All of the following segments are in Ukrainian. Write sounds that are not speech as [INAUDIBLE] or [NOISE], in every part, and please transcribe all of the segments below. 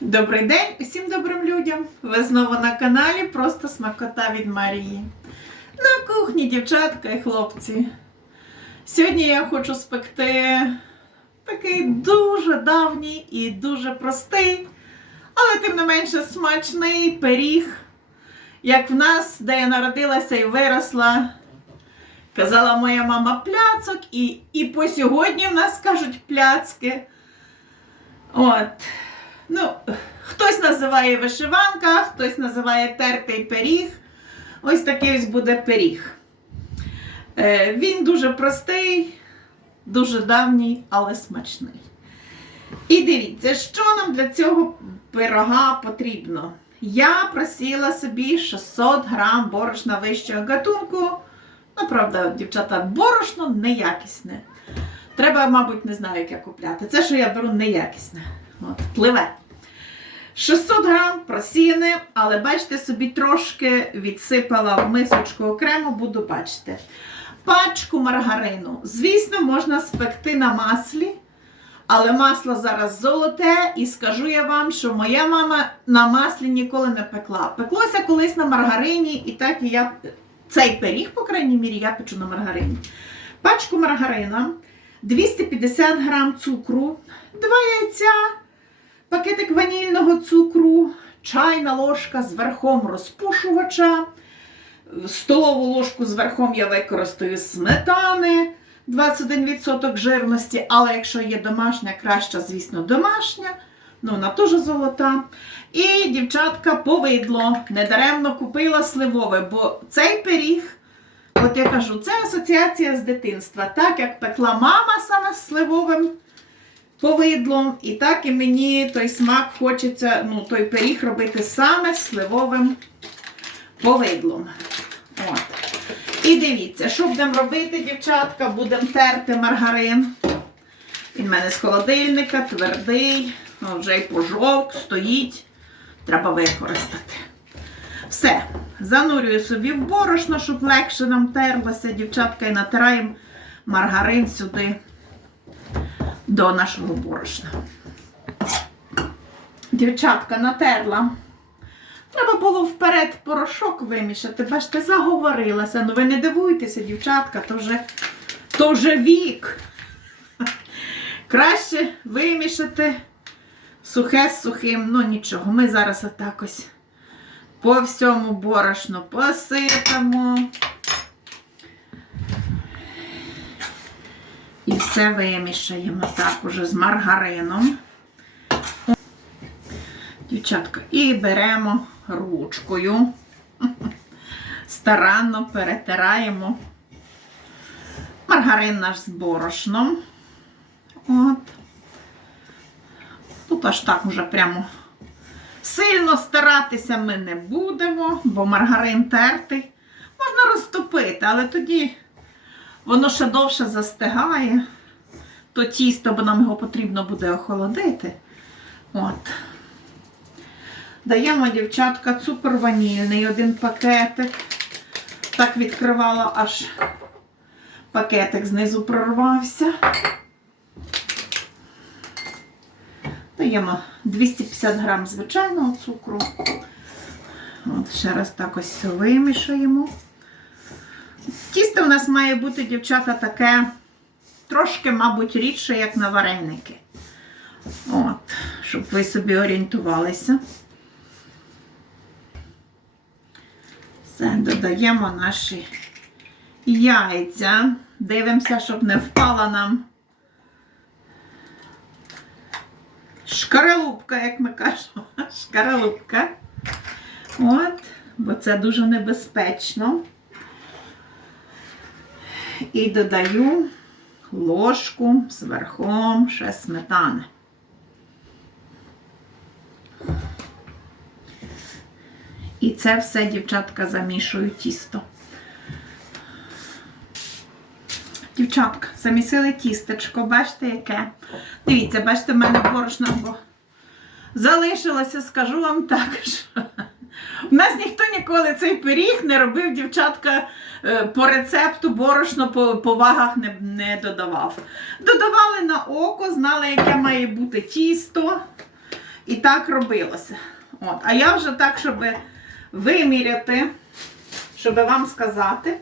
Добрий день усім добрим людям! Ви знову на каналі Просто Смакота від Марії. На кухні, дівчатка і хлопці. Сьогодні я хочу спекти такий дуже давній і дуже простий, але тим не менше смачний пиріг. Як в нас, де я народилася і виросла, казала моя мама пляцок, і, і по сьогодні в нас кажуть пляцки. От. Ну, хтось називає вишиванка, хтось називає тертий пиріг. Ось такий ось буде пиріг. Е, він дуже простий, дуже давній, але смачний. І дивіться, що нам для цього пирога потрібно. Я просила собі 600 грам борошна вищого гатунку. Ну, правда, дівчата, борошно неякісне. Треба, мабуть, не знаю, яке купляти. Це, що я беру, неякісне. От, пливе. 600 грам просіяне, але бачите, собі трошки відсипала в мисочку окремо, буду бачити. Пачку маргарину. Звісно, можна спекти на маслі, але масло зараз золоте, і скажу я вам, що моя мама на маслі ніколи не пекла. Пеклося колись на маргарині, і так і я цей пиріг, по крайній мірі, я печу на маргарині. Пачку маргарина, 250 грам цукру, 2 яйця пакетик ванільного цукру, чайна ложка з верхом розпушувача, столову ложку з верхом я використаю сметани 21% жирності, але якщо є домашня, краще, звісно, домашня. Ну, вона теж золота. І дівчатка повидло. Недаремно купила сливове, бо цей пиріг, от я кажу, це асоціація з дитинства. Так як пекла мама саме з сливовим повидлом. І так і мені той смак хочеться, ну, той пиріг робити саме сливовим повидлом. От. І дивіться, що будемо робити, дівчатка, будемо терти маргарин. Він в мене з холодильника, твердий, ну, вже й пожовк, стоїть. Треба використати. Все, занурюю собі в борошно, щоб легше нам терлося, дівчатка, і натираємо маргарин сюди до нашого борошна. Дівчатка натерла. Треба було вперед порошок вимішати. Бачите, заговорилася. Ну ви не дивуйтеся, дівчатка, то вже, то вже вік. Краще вимішати сухе з сухим. Ну нічого, ми зараз отак ось по всьому борошну посипемо. Все вимішаємо так уже з маргарином. Дівчатка, і беремо ручкою, [LAUGHS] старанно перетираємо маргарин наш з борошном. От. Тут аж так уже прямо сильно старатися ми не будемо, бо маргарин тертий. Можна розтопити, але тоді воно ще довше застигає. То тісто, бо нам його потрібно буде охолодити. От. Даємо, дівчатка, цукор ванільний, один пакетик. Так відкривала, аж пакетик знизу прорвався. Даємо 250 грам звичайного цукру. От, ще раз так ось вимішаємо. Тісто в нас має бути, дівчата, таке трошки, мабуть, рідше, як на вареники. От, щоб ви собі орієнтувалися. Все, додаємо наші яйця. Дивимося, щоб не впала нам шкаралупка, як ми кажемо. [LAUGHS] Шкаралупка. От, бо це дуже небезпечно. І додаю ложку з верхом ще сметани. І це все, дівчатка, замішую тісто. Дівчатка, замісили тістечко, бачите, яке? Дивіться, бачите, в мене борошно бо залишилося, скажу вам так, що в нас ніхто ніколи цей пиріг не робив, дівчатка, по рецепту борошно по, по вагах не, не додавав. Додавали на око, знали, яке має бути тісто. І так робилося. От. А я вже так, щоб виміряти, щоб вам сказати,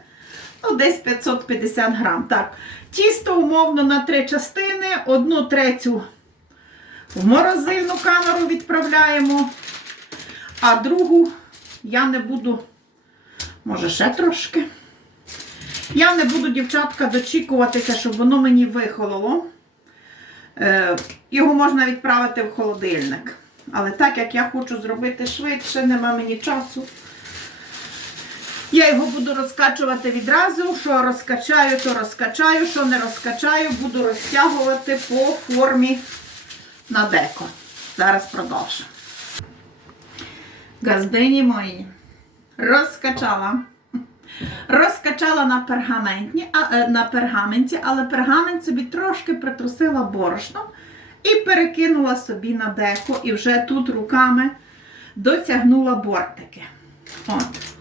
ну, десь 550 грам. Так, тісто умовно на три частини, одну третю в морозильну камеру відправляємо, а другу я не буду, може, ще трошки. Я не буду, дівчатка, дочікуватися, щоб воно мені вихололо. Е, Його можна відправити в холодильник. Але так як я хочу зробити швидше, нема мені часу. Я його буду розкачувати відразу. Що розкачаю, то розкачаю, що не розкачаю, буду розтягувати по формі на деко. Зараз продовжу. Газдині мої. Розкачала. Розкачала на пергаменті, а, е, на пергаменті, але пергамент собі трошки притрусила борошном і перекинула собі на деко, і вже тут руками дотягнула бортики. От.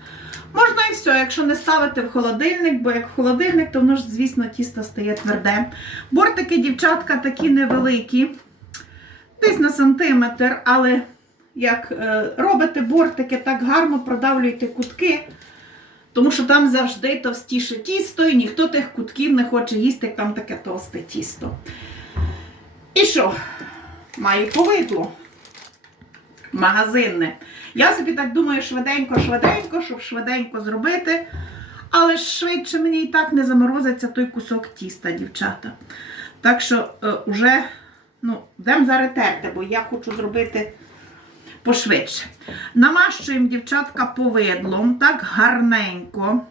Можна і все, якщо не ставити в холодильник, бо як в холодильник, то воно ж, звісно, тісто стає тверде. Бортики, дівчатка, такі невеликі, десь на сантиметр, але як е, робите бортики, так гарно продавлюйте кутки. Тому що там завжди товстіше тісто, і ніхто тих кутків не хоче їсти, як там таке товсте тісто. І що? Маю повидло. Магазинне. Я собі так думаю, швиденько-швиденько, щоб швиденько зробити. Але швидше мені і так не заморозиться той кусок тіста, дівчата. Так що е, вже ну, йдемо зараз бо я хочу зробити пошвидше. Намащуємо, дівчатка, повидлом, так гарненько.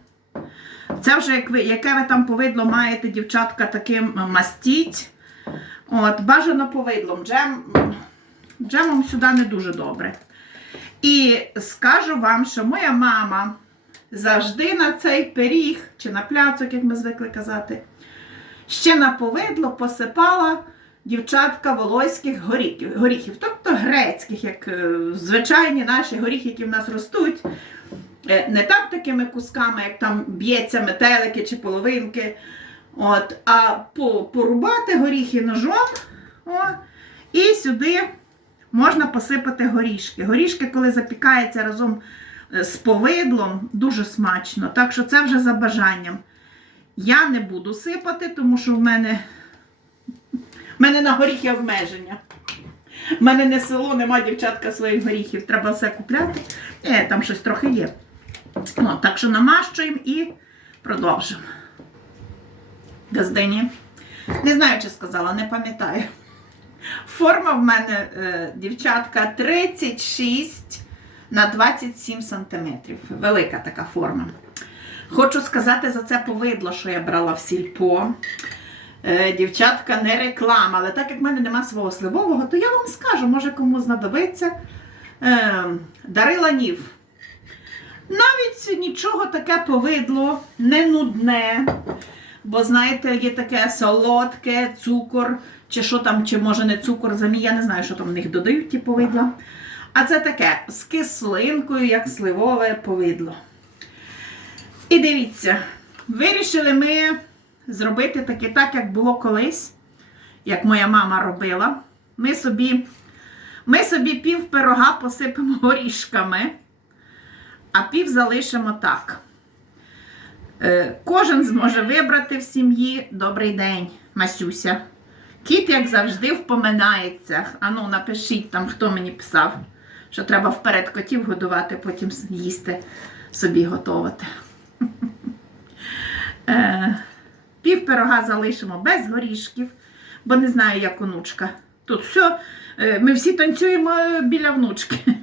Це вже як ви, яке ви там повидло маєте, дівчатка, таким мастіть. От, бажано повидлом. Джем, джемом сюди не дуже добре. І скажу вам, що моя мама завжди на цей пиріг, чи на пляцок, як ми звикли казати, ще на повидло посипала дівчатка волоських горіхів, горіхів, тобто грецьких, як е, звичайні наші горіхи, які в нас ростуть. Е, Не так такими кусками, як там б'ється метелики чи половинки. От, а порубати горіхи ножом. О, і сюди можна посипати горішки. Горішки, коли запікаються разом е, з повидлом, дуже смачно. Так що це вже за бажанням. Я не буду сипати, тому що в мене в мене на горіхи обмеження. У мене не село, нема дівчатка своїх горіхів. Треба все купляти. Е, там щось трохи є. О, так що намащуємо і продовжимо. Газдині. Не знаю, чи сказала, не пам'ятаю. Форма в мене, е, дівчатка, 36 на 27 сантиметрів. Велика така форма. Хочу сказати за це повидло, що я брала в сільпо. Е, дівчатка, не реклама, але так як в мене нема свого сливового, то я вам скажу, може кому знадобиться. Е, дарила нів. Навіть нічого таке повидло, не нудне. Бо, знаєте, є таке солодке, цукор, чи що там, чи може не цукор замій, я не знаю, що там в них додають ті повидла. А це таке з кислинкою, як сливове повидло. І дивіться, вирішили ми зробити таке так, як було колись, як моя мама робила. Ми собі, ми собі пів пирога посипемо [LAUGHS] горішками, а пів залишимо так. Е, Кожен зможе вибрати в сім'ї добрий день, Масюся. Кіт, як завжди, впоминається. Ану, напишіть там, хто мені писав, що треба вперед котів годувати, потім їсти собі готувати. [LAUGHS] Е, пирога залишимо без горішків, бо не знаю, як онучка. Тут все, е, ми всі танцюємо біля внучки. [LAUGHS]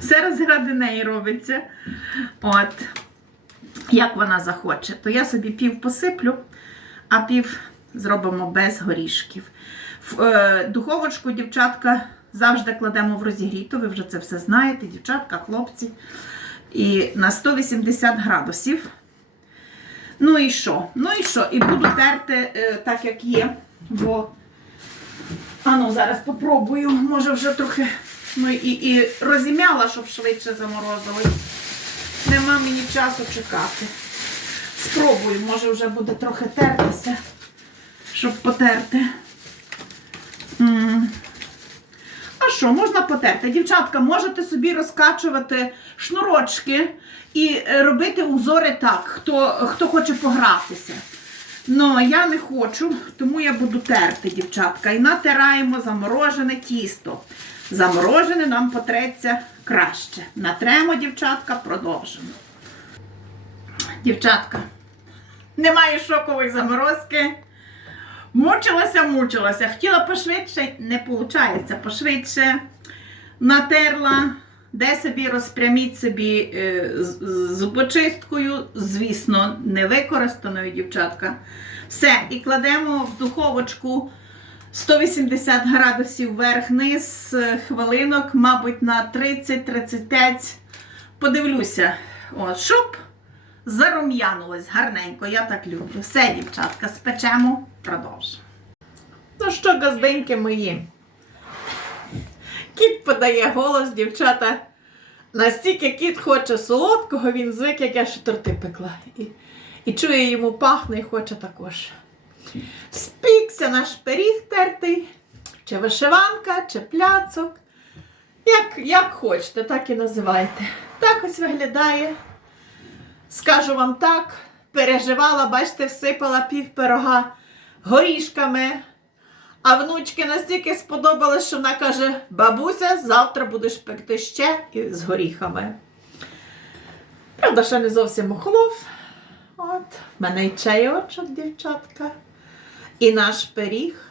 Все заради неї робиться. От як вона захоче, то я собі пів посиплю, а пів зробимо без горішків. В е, духовочку, дівчатка, завжди кладемо в розігріту, ви вже це все знаєте, дівчатка, хлопці. І на 180 градусів. Ну і що? Ну і що? І буду терти е, так, як є, бо ану, зараз попробую, може вже трохи ну, і, і розім'яла, щоб швидше заморозилось. Нема мені часу чекати. Спробую, може вже буде трохи тертися, щоб потерти. М. А що, можна потерти. Дівчатка, можете собі розкачувати шнурочки і е, робити узори так, хто, хто хоче погратися. Ну, я не хочу, тому я буду терти, дівчатка. І натираємо заморожене тісто. Заморожене нам потреться краще. Натремо, дівчатка, продовжимо. Дівчатка, немає шокової заморозки. Мучилася, мучилася. Хотіла пошвидше, не виходить, пошвидше. Натерла, де собі розпряміть собі е, з- зубочисткою, звісно, не використаною, дівчатка. Все, і кладемо в духовочку 180 градусів вверх-низ, е, хвилинок, мабуть, на 30-35. Подивлюся, от, щоб зарум'янулось гарненько, я так люблю. Все, дівчатка, спечемо, продовжимо. Ну що, газденьки мої? Кіт подає голос, дівчата. Настільки кіт хоче солодкого, він звик, як я ще торти пекла. І, і чує, йому пахне і хоче також. Спікся наш пиріг тертий, чи вишиванка, чи пляцок. Як, як хочете, так і називайте. Так ось виглядає. Скажу вам так, переживала, бачите, всипала пів пирога горішками. А внучки настільки сподобалось, що вона каже: бабуся, завтра будеш пекти ще з горіхами. Правда, ще не зовсім охолов. От, в мене і чайочок, дівчатка. І наш пиріг.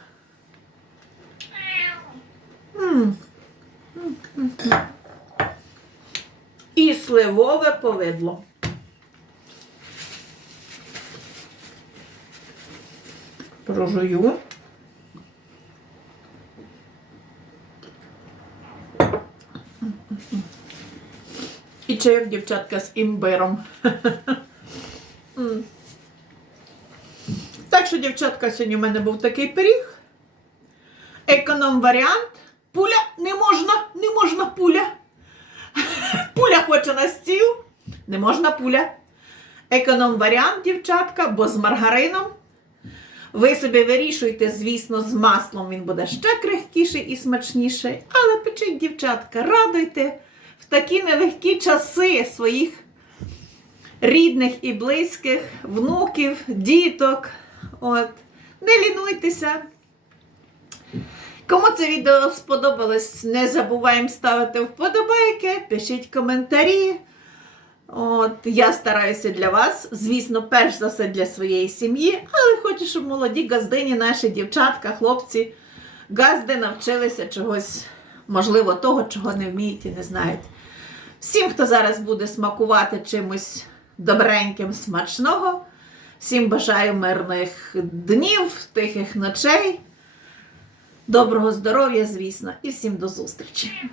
І сливове повидло. Прожую. І чайок, дівчатка, з імбиром. Так що, дівчатка, сьогодні в мене був такий пиріг. Економ варіант. Пуля не можна, не можна пуля. Пуля хоче на стіл. Не можна пуля. Економ варіант, дівчатка, бо з маргарином. Ви собі вирішуєте, звісно, з маслом він буде ще крихкіший і смачніший. Але печіть, дівчатка, радуйте в такі нелегкі часи своїх рідних і близьких, внуків, діток. От. Не лінуйтеся. Кому це відео сподобалось, не забуваємо ставити вподобайки, пишіть коментарі. От, я стараюся для вас, звісно, перш за все для своєї сім'ї, але хочу, щоб молоді газдині, наші дівчатка, хлопці, газди навчилися чогось, можливо, того, чого не вміють і не знають. Всім, хто зараз буде смакувати чимось добреньким, смачного, всім бажаю мирних днів, тихих ночей, доброго здоров'я, звісно, і всім до зустрічі!